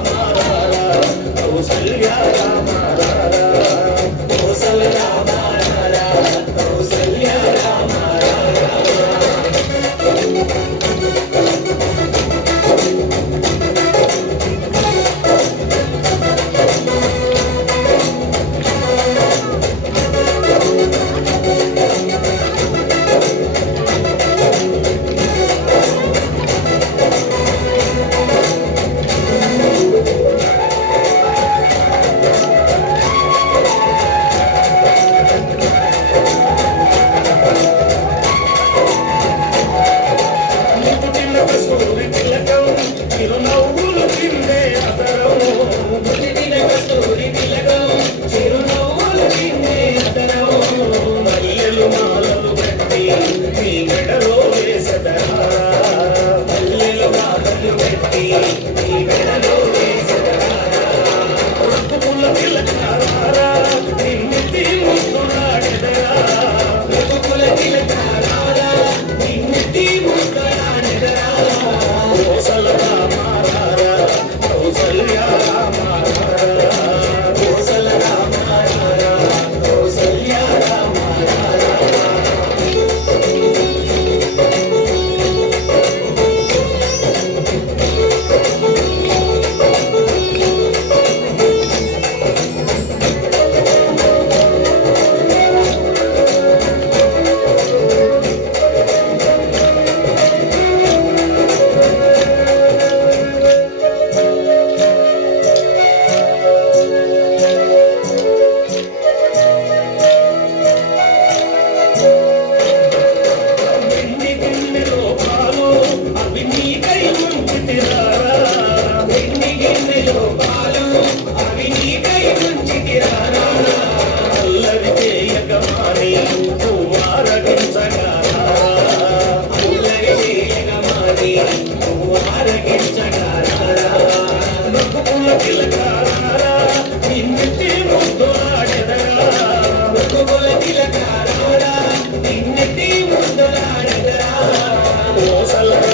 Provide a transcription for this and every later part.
Oh, team. Salah.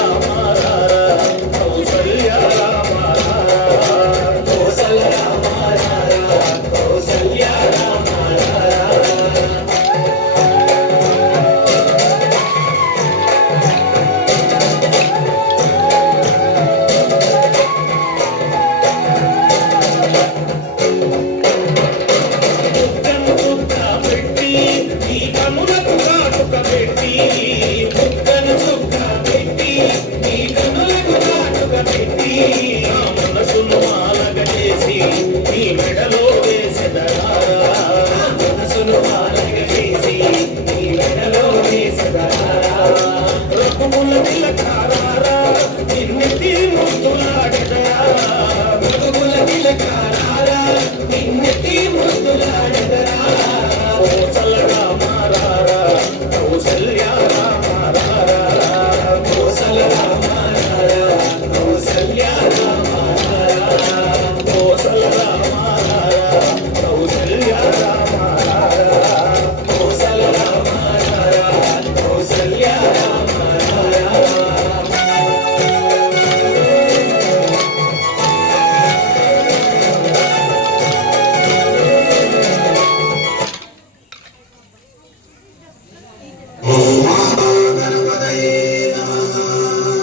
Yeah.